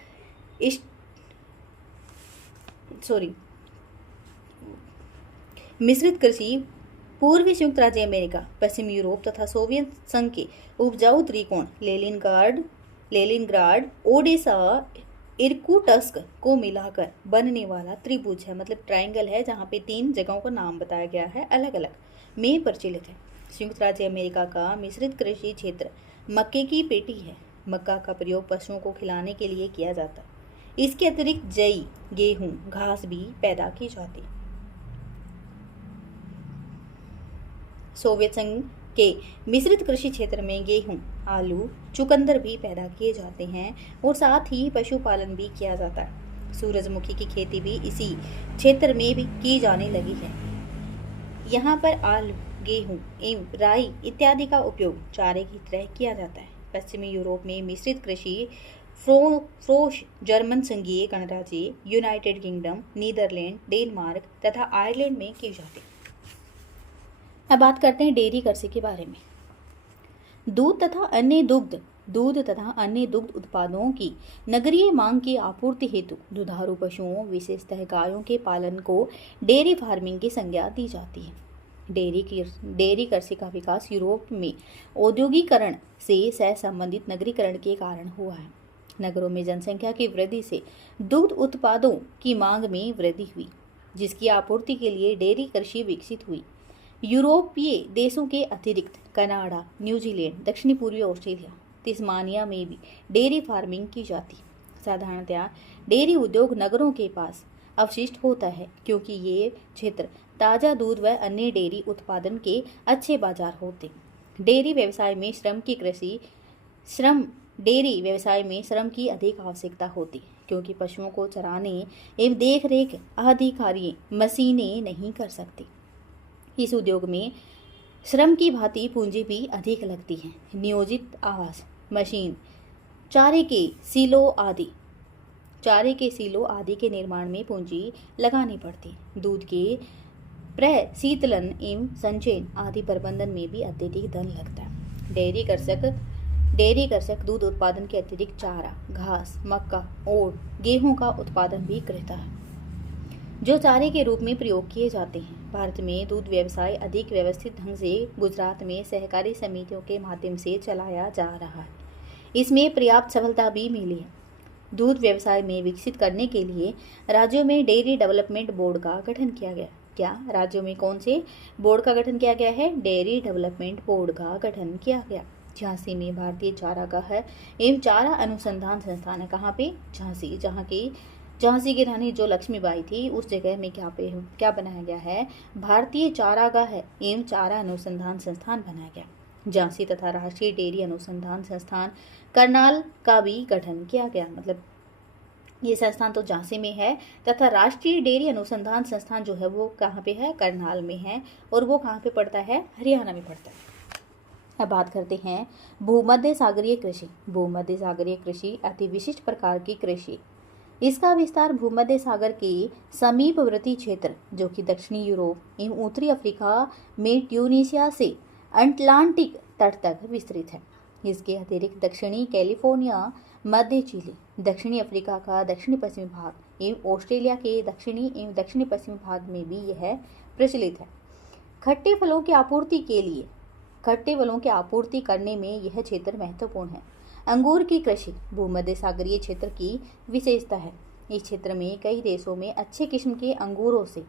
मिश्रित कृषि पूर्वी संयुक्त राज्य अमेरिका, पश्चिमी यूरोप तथा सोवियत संघ के उपजाऊ त्रिकोण लेनिनग्राड, ओडिशा, इरकुटस्क को मिलाकर बनने वाला त्रिभुज है। मतलब ट्रायंगल है जहाँ पे 3 जगहों का नाम बताया गया है, अलग अलग में प्रचलित है। संयुक्त राज्य अमेरिका का मिश्रित कृषि क्षेत्र मक्के की पेटी है। मक्का का प्रयोग पशुओं को खिलाने के लिए किया जाता है। इसके अतिरिक्त जई, गेहूं, घास भी पैदा की जाती। सोवियत संघ के मिश्रित कृषि क्षेत्र में गेहूं, आलू, चुकंदर भी पैदा किए जाते हैं और साथ ही पशुपालन भी किया जाता है। सूरजमुखी की खेती भी इसी क्षेत्र में भी की जाने लगी है। यहाँ पर आलू, गेहूं एवं राई इत्यादि का उपयोग चारे की तरह किया जाता है। पश्चिमी यूरोप में मिश्रित कृषि फ्रोश, जर्मन संघीय गणराज्य, यूनाइटेड किंगडम, नीदरलैंड, डेनमार्क तथा आयरलैंड में की जाती है। अब बात करते हैं डेयरी कृषि के बारे में। दूध तथा अन्य दुग्ध उत्पादों की नगरीय मांग की आपूर्ति हेतु दुधारू पशुओं, विशेषतः गायों के पालन को डेयरी फार्मिंग की संज्ञा दी जाती है। डेयरी कृषि का विकास यूरोप में औद्योगिकरण से सहसंबंधित नगरीकरण के कारण हुआ है। नगरों में जनसंख्या की वृद्धि से दुग्ध उत्पादों की मांग में वृद्धि हुई, जिसकी आपूर्ति के लिए डेयरी कृषि विकसित हुई। यूरोपीय देशों के अतिरिक्त कनाडा, न्यूजीलैंड, दक्षिणी पूर्वी ऑस्ट्रेलिया, तिस्मानिया में भी डेयरी फार्मिंग की जाती। साधारणतया डेयरी उद्योग नगरों के पास अवशिष्ट होता है, क्योंकि ये क्षेत्र ताज़ा दूध व अन्य डेयरी उत्पादन के अच्छे बाजार होते। डेयरी व्यवसाय में डेयरी व्यवसाय में श्रम की अधिक आवश्यकता होती, क्योंकि पशुओं को चराने एवं देखरेख आदि कार्य मशीनें नहीं कर सकती। इस उद्योग में श्रम की भांति पूंजी भी अधिक लगती है। नियोजित आवास, मशीन, चारे के सीलो आदि के निर्माण में पूंजी लगानी पड़ती। दूध के प्रशीतलन एवं संचयन आदि प्रबंधन में भी अत्यधिक धन लगता है। डेयरी कृषक दूध उत्पादन के अतिरिक्त चारा, घास, मक्का और गेहूं का उत्पादन भी करता है, जो चारे के रूप में प्रयोग किए जाते हैं। भारत में दूध व्यवसाय अधिक व्यवस्थित ढंग से गुजरात में सहकारी समितियों के माध्यम से चलाया जा रहा है। इसमें पर्याप्त सफलता भी मिली है। दूध व्यवसाय में विकसित करने के लिए राज्यों में डेयरी डेवलपमेंट बोर्ड का गठन किया गया। क्या राज्यों में कौन से बोर्ड का गठन किया गया है? डेयरी डेवलपमेंट बोर्ड का गठन किया गया। झांसी में भारतीय चारागाह एवं चारा अनुसंधान संस्थान है। कहाँ पे? झांसी। झांसी की रानी जो लक्ष्मीबाई थी उस जगह में क्या बनाया गया है? भारतीय चारागाह एवं चारा अनुसंधान संस्थान बनाया गया। झांसी तथा राष्ट्रीय डेयरी अनुसंधान संस्थान करनाल का भी गठन किया गया। मतलब ये संस्थान तो झांसी में है तथा राष्ट्रीय डेयरी अनुसंधान संस्थान जो है वो कहाँ पे है, करनाल में है, और वो कहाँ पे पड़ता है, हरियाणा में पड़ता है। अब बात करते हैं भूमध्य सागरीय कृषि। भूमध्य सागरीय कृषि अति विशिष्ट प्रकार की कृषि। इसका विस्तार भूमध्य सागर के समीपवर्ती क्षेत्र जो कि दक्षिणी यूरोप एवं उत्तरी अफ्रीका में ट्यूनीशिया से अटलांटिक तट तक विस्तृत है। इसके अतिरिक्त दक्षिणी कैलिफोर्निया, मध्य चिली, दक्षिणी अफ्रीका का दक्षिणी पश्चिमी भाग एवं ऑस्ट्रेलिया के दक्षिणी एवं दक्षिणी पश्चिमी भाग में भी यह प्रचलित है। खट्टे फलों की आपूर्ति करने में यह क्षेत्र महत्वपूर्ण है। अंगूर की कृषि भूमध्य सागरीय क्षेत्र की विशेषता है। इस क्षेत्र में कई देशों में अच्छे किस्म के अंगूरों से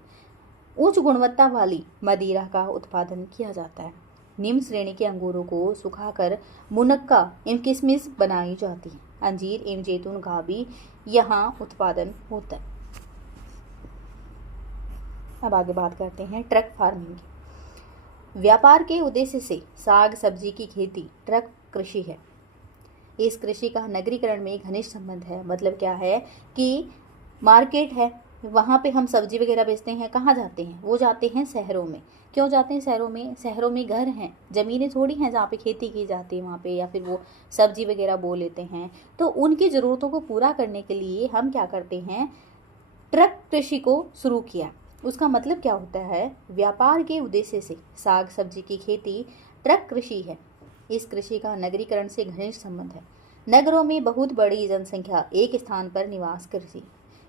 उच्च गुणवत्ता वाली मदिरा का उत्पादन किया जाता है। निम्न श्रेणी के अंगूरों को सुखाकर मुनक्का एवं किशमिश बनाई जाती है। अंजीर एवं जैतून का भी यहाँ उत्पादन होता है। अब आगे बात करते हैं ट्रक फार्मिंग की। व्यापार के उद्देश्य से साग सब्जी की खेती ट्रक कृषि है। इस कृषि का नगरीकरण में घनिष्ठ संबंध है। मतलब क्या है कि मार्केट है, वहाँ पे हम सब्जी वगैरह बेचते हैं, कहाँ जाते हैं, वो जाते हैं शहरों में। क्यों जाते हैं शहरों में? शहरों में घर हैं, ज़मीनें थोड़ी हैं जहाँ पे खेती की जाती है वहाँ पे, या फिर वो सब्जी वगैरह बो लेते हैं। तो उनकी ज़रूरतों को पूरा करने के लिए हम क्या करते हैं, ट्रक कृषि को शुरू किया। उसका मतलब क्या होता है, व्यापार के उद्देश्य से साग सब्जी की खेती ट्रक कृषि है। इस कृषि का नगरीकरण से घनिष्ठ संबंध है। नगरों में बहुत बड़ी जनसंख्या एक स्थान पर निवास करती,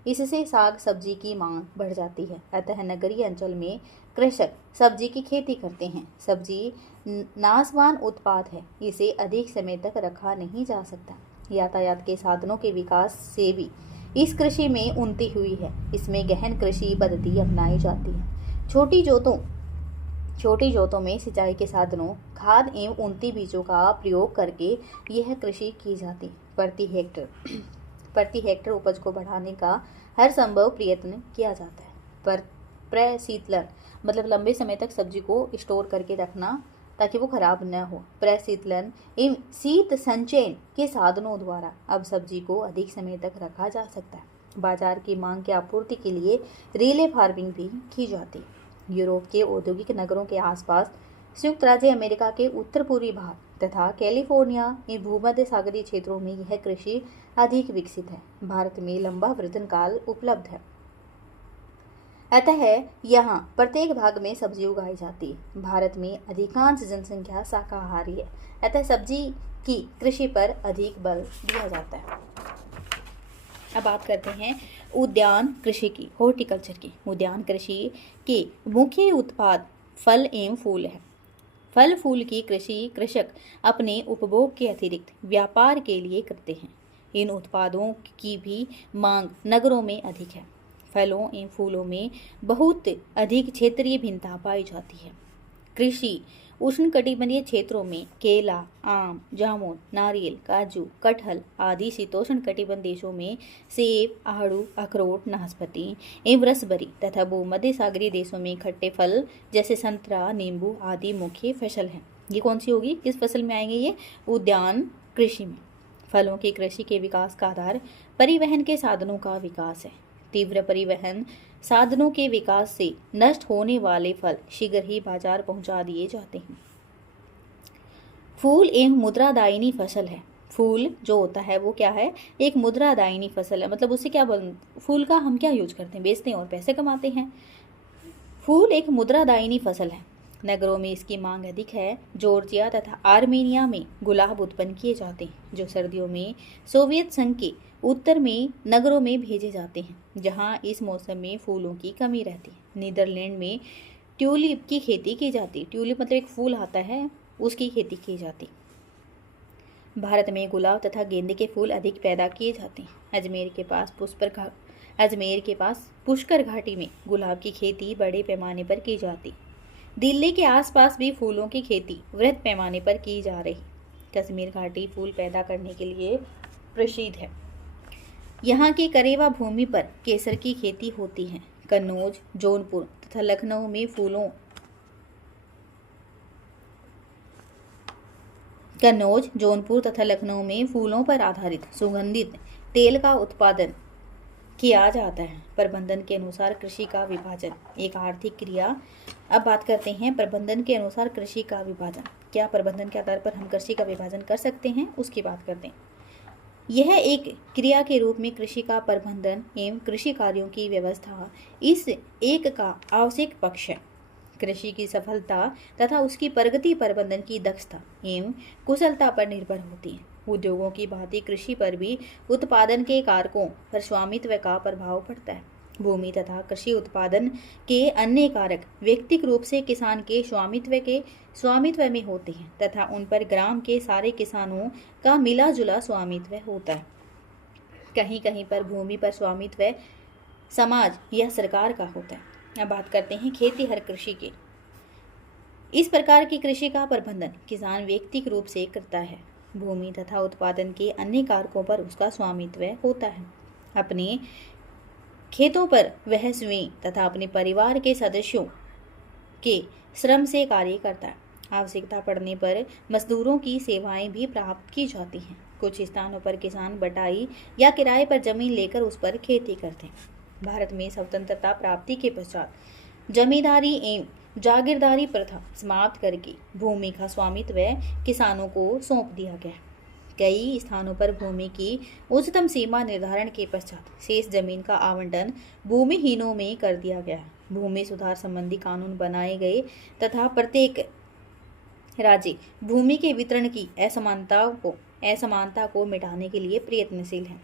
इससे साग सब्जी की मांग बढ़ जाती है। अतः नगरीय अंचल में कृषक सब्जी की खेती करते हैं। सब्जी नाशवान उत्पाद है, इसे अधिक समय तक रखा नहीं जा सकता। यातायात के साधनों के विकास से भी इस कृषि में उन्नति हुई है। इसमें गहन कृषि पद्धति अपनाई जाती है। छोटी जोतों में सिंचाई के साधनों, खाद एवं उन्नति बीजों का प्रयोग करके यह कृषि की जाती है। प्रति हेक्टर उपज को बढ़ाने का हर संभव प्रयत्न किया जाता है। पर प्रशीतलन मतलब लंबे समय तक सब्जी को स्टोर करके रखना ताकि वो खराब न हो। प्रशीतलन एवं शीत संचयन के साधनों द्वारा अब सब्जी को अधिक समय तक रखा जा सकता है। बाजार की मांग की आपूर्ति के लिए रिले फार्मिंग भी की जाती है। यूरोप के औद्योगिक नगरों के आसपास, संयुक्त राज्य अमेरिका के उत्तर पूर्वी भाग तथा कैलिफोर्निया एवं भूमध्य सागरीय क्षेत्रों में यह कृषि अधिक विकसित है। भारत में लंबा वृद्धन काल उपलब्ध है, अतः यहाँ प्रत्येक भाग में सब्जी उगाई जाती है। भारत में अधिकांश जनसंख्या शाकाहारी है, अतः सब्जी की कृषि पर अधिक बल दिया जाता है। अब बात करते हैं उद्यान कृषि की, हॉर्टिकल्चर की। उद्यान कृषि के मुख्य उत्पाद फल एवं फूल है। फल फूल की कृषि कृषक अपने उपभोग के अतिरिक्त व्यापार के लिए करते हैं। इन उत्पादों की भी मांग नगरों में अधिक है। फलों एवं फूलों में बहुत अधिक क्षेत्रीय भिन्नता पाई जाती है। कृषि उष्णकटिबंधीय क्षेत्रों में केला, आम, जामुन, नारियल, काजू, कटहल आदि शीतोष्ण कटिबंध देशों में सेब, आड़ू, अखरोट, नाशपाती एवं रसबरी तथा भूमध्य सागरीय देशों में खट्टे फल जैसे संतरा, नींबू आदि मुख्य फसल हैं। ये कौन सी होगी, किस फसल में आएंगे ये? उद्यान कृषि में। फलों की कृषि के विकास का आधार परिवहन के साधनों का विकास है। तीव्र परिवहन साधनों के विकास से नष्ट होने वाले फल शीघ्र ही बाजार पहुंचा दिए जाते हैं। फूल एक मुद्रादायिनी फसल है। फूल जो होता है वो क्या है, एक मुद्रादायिनी फसल है। मतलब उससे क्या फूल का हम क्या यूज करते हैं, बेचते हैं और पैसे कमाते हैं। फूल एक मुद्रादायिनी फसल है। नगरों में इसकी मांग अधिक है। जॉर्जिया तथा आर्मेनिया में गुलाब उत्पन्न किए जाते हैं, जो सर्दियों में सोवियत संघ के उत्तर में नगरों में भेजे जाते हैं, जहां इस मौसम में फूलों की कमी रहती है। नीदरलैंड में ट्यूलिप की खेती की जाती है। ट्यूलिप मतलब एक फूल आता है, उसकी खेती की जाती। भारत में गुलाब तथा गेंदे के फूल अधिक पैदा किए जाते हैं। अजमेर के पास पुष्कर घाटी में गुलाब की खेती बड़े पैमाने पर की जाती। दिल्ली के आसपास भी फूलों की खेती वृहद पैमाने पर की जा रही। कश्मीर घाटी फूल पैदा करने के लिए प्रसिद्ध है। यहाँ की करेवा भूमि पर केसर की खेती होती है। कन्नौज, जौनपुर तथा लखनऊ में कन्नौज, जौनपुर तथा लखनऊ में फूलों पर आधारित सुगंधित तेल का उत्पादन किया जाता है। प्रबंधन के अनुसार कृषि का विभाजन एक आर्थिक क्रिया। अब बात करते हैं प्रबंधन के अनुसार कृषि का विभाजन। क्या प्रबंधन के आधार पर हम कृषि का विभाजन कर सकते हैं, उसकी बात करते हैं। यह एक क्रिया के रूप में कृषि का प्रबंधन एवं कृषि कार्यों की व्यवस्था इस एक का आवश्यक पक्ष है। कृषि की सफलता तथा उसकी प्रगति प्रबंधन की दक्षता एवं कुशलता पर निर्भर होती है। उद्योगों की भांति कृषि पर भी उत्पादन के कारकों पर स्वामित्व का प्रभाव पड़ता है। भूमि तथा कृषि उत्पादन के अन्य कारक व्यक्तिगत रूप से किसान के स्वामित्व में होते हैं तथा उन पर ग्राम के सारे किसानों का मिला जुला स्वामित्व होता है। कहीं कहीं पर भूमि पर स्वामित्व समाज या सरकार का होता है। अब बात करते हैं खेती हर कृषि की। इस प्रकार की कृषि का प्रबंधन किसान व्यक्तिगत रूप से करता है। भूमि तथा उत्पादन के अन्य कारकों पर उसका स्वामित्व होता है। अपने खेतों पर वह स्वयं तथा अपने परिवार के सदस्यों के श्रम से कार्य करता है। आवश्यकता पड़ने पर मजदूरों की सेवाएं भी प्राप्त की जाती हैं। कुछ स्थानों पर किसान बटाई या किराए पर जमीन लेकर उस पर खेती करते हैं। भारत में स्वतंत्रता प्राप्ति के पश्चात जमींदारी एवं जागीरदारी प्रथा समाप्त करके भूमि का स्वामित्व किसानों को सौंप दिया गया। कई स्थानों पर भूमि की उच्चतम सीमा निर्धारण के पश्चात शेष जमीन का आवंटन भूमिहीनों में कर दिया गया। भूमि सुधार संबंधी कानून बनाए गए तथा प्रत्येक राज्य भूमि के वितरण की असमानता को मिटाने के लिए प्रयत्नशील है।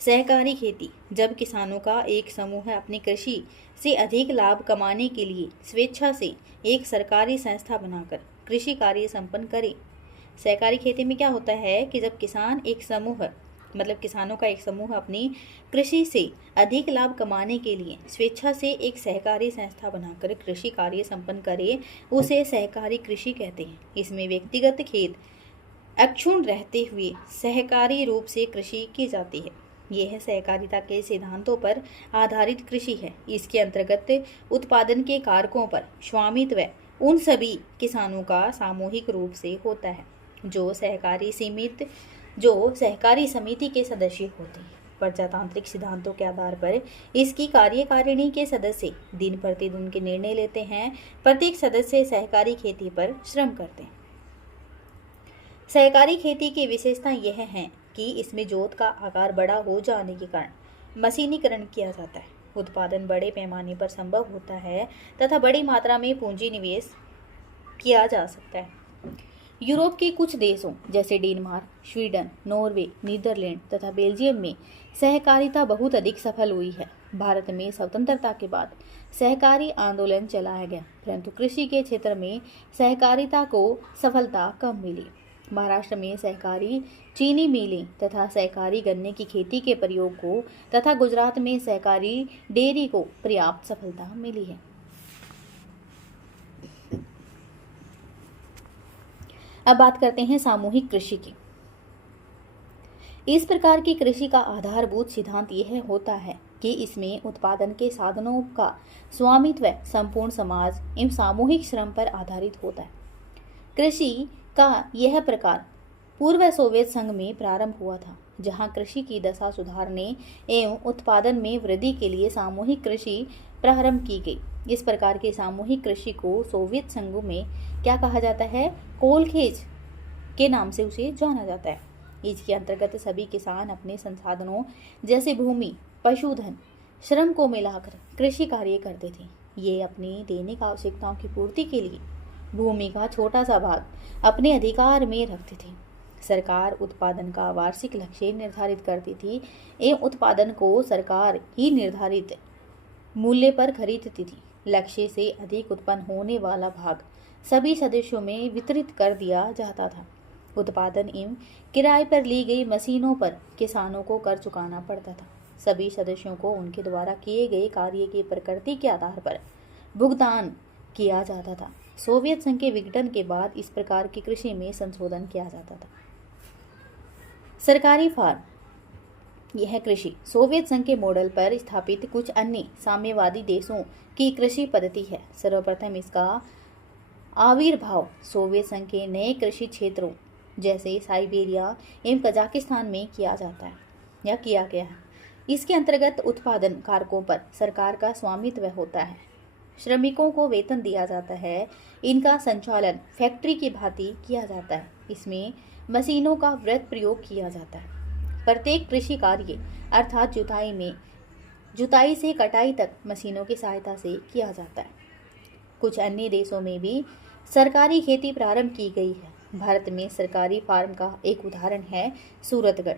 सहकारी खेती जब किसानों का एक समूह अपनी कृषि से अधिक लाभ कमाने के लिए स्वेच्छा से एक सरकारी संस्था बनाकर कृषि कार्य संपन्न करे। सहकारी खेती में क्या होता है कि जब किसान एक समूह किसानों का एक समूह अपनी कृषि से अधिक लाभ कमाने के लिए स्वेच्छा से एक सहकारी संस्था बनाकर कृषि कार्य संपन्न करे, उसे सहकारी कृषि कहते हैं। इसमें व्यक्तिगत खेत अक्षुण्ण रहते हुए सहकारी रूप से कृषि की जाती है। यह सहकारिता के सिद्धांतों पर आधारित कृषि है। इसके अंतर्गत उत्पादन के कारकों पर स्वामित्व उन सभी किसानों का सामूहिक रूप से होता है जो सहकारी समिति के सदस्य होते हैं। प्रजातांत्रिक सिद्धांतों के आधार पर इसकी कार्यकारिणी के सदस्य दिन प्रतिदिन के निर्णय लेते हैं। प्रत्येक सदस्य सहकारी खेती पर श्रम करते हैं। सहकारी खेती की विशेषता यह है कि इसमें जोत का आकार बड़ा हो जाने के कारण मशीनीकरण किया जाता है। उत्पादन बड़े पैमाने पर संभव होता है तथा बड़ी मात्रा में पूंजी निवेश किया जा सकता है। यूरोप के कुछ देशों जैसे डेनमार्क, स्वीडन, नॉर्वे, नीदरलैंड तथा बेल्जियम में सहकारिता बहुत अधिक सफल हुई है। भारत में स्वतंत्रता के बाद सहकारी आंदोलन चलाया गया, परंतु कृषि के क्षेत्र में सहकारिता को सफलता कम मिली। महाराष्ट्र में सहकारी चीनी मिलें तथा सहकारी गन्ने की खेती के प्रयोग को तथा गुजरात में सहकारी डेयरी को पर्याप्त सफलता मिली है। अब बात करते हैं सामूहिक कृषि की। इस प्रकार की कृषि का आधारभूत सिद्धांत यह होता है कि इसमें उत्पादन के साधनों का स्वामित्व संपूर्ण समाज एवं सामूहिक श्रम पर आधारित होता है। कृषि का यह प्रकार पूर्व सोवियत संघ में प्रारंभ हुआ था, जहां कृषि की दशा सुधारने एवं उत्पादन में वृद्धि के लिए सामूहिक कृषि प्रारंभ की गई। इस प्रकार की सामूहिक कृषि को सोवियत संघ में क्या कहा जाता है? कोलखेज के नाम से उसे जाना जाता है। इसके अंतर्गत सभी किसान अपने संसाधनों जैसे भूमि, पशुधन, श्रम को मिलाकर कृषि कार्य करते थे। ये अपनी दैनिक आवश्यकताओं की पूर्ति के लिए भूमि का छोटा सा भाग अपने अधिकार में रखते थे। सरकार उत्पादन का वार्षिक लक्ष्य निर्धारित करती थी एवं उत्पादन को सरकार ही निर्धारित मूल्य पर खरीदती थी। लक्ष्य से अधिक उत्पन्न होने वाला भाग सभी सदस्यों में वितरित कर दिया जाता था। उत्पादन एवं किराए पर ली गई मशीनों पर किसानों को कर चुकाना पड़ता था। सभी सदस्यों को उनके द्वारा किए गए कार्य की प्रकृति के आधार पर भुगतान किया जाता था। सोवियत संघ के विघटन के बाद इस प्रकार की कृषि में संशोधन किया जाता था। सरकारी फार्म यह कृषि सोवियत संघ के मॉडल पर स्थापित कुछ अन्य साम्यवादी देशों की कृषि पद्धति है। सर्वप्रथम इसका आविर्भाव सोवियत संघ के नए कृषि क्षेत्रों जैसे साइबेरिया एवं कजाकिस्तान में किया जाता है या किया गया है। इसके अंतर्गत उत्पादन कारकों पर सरकार का स्वामित्व होता है। श्रमिकों को वेतन दिया जाता है। इनका संचालन फैक्ट्री की भांति किया जाता है। इसमें मशीनों का वृहद प्रयोग किया जाता है। प्रत्येक कृषि कार्य अर्थात जुताई से कटाई तक मशीनों की सहायता से किया जाता है। कुछ अन्य देशों में भी सरकारी खेती प्रारंभ की गई है। भारत में सरकारी फार्म का एक उदाहरण है सूरतगढ़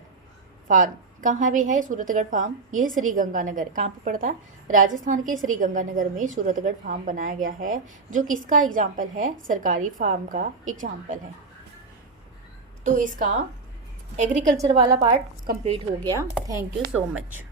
फार्म। कहाँ पे है सूरतगढ़ फार्म? ये श्री गंगानगर। कहाँ पे पड़ता है? राजस्थान के श्री गंगानगर में सूरतगढ़ फार्म बनाया गया है, जो किसका एग्जाम्पल है? सरकारी फार्म का एग्जाम्पल है। तो इसका एग्रीकल्चर वाला पार्ट कंप्लीट हो गया। Thank you so much.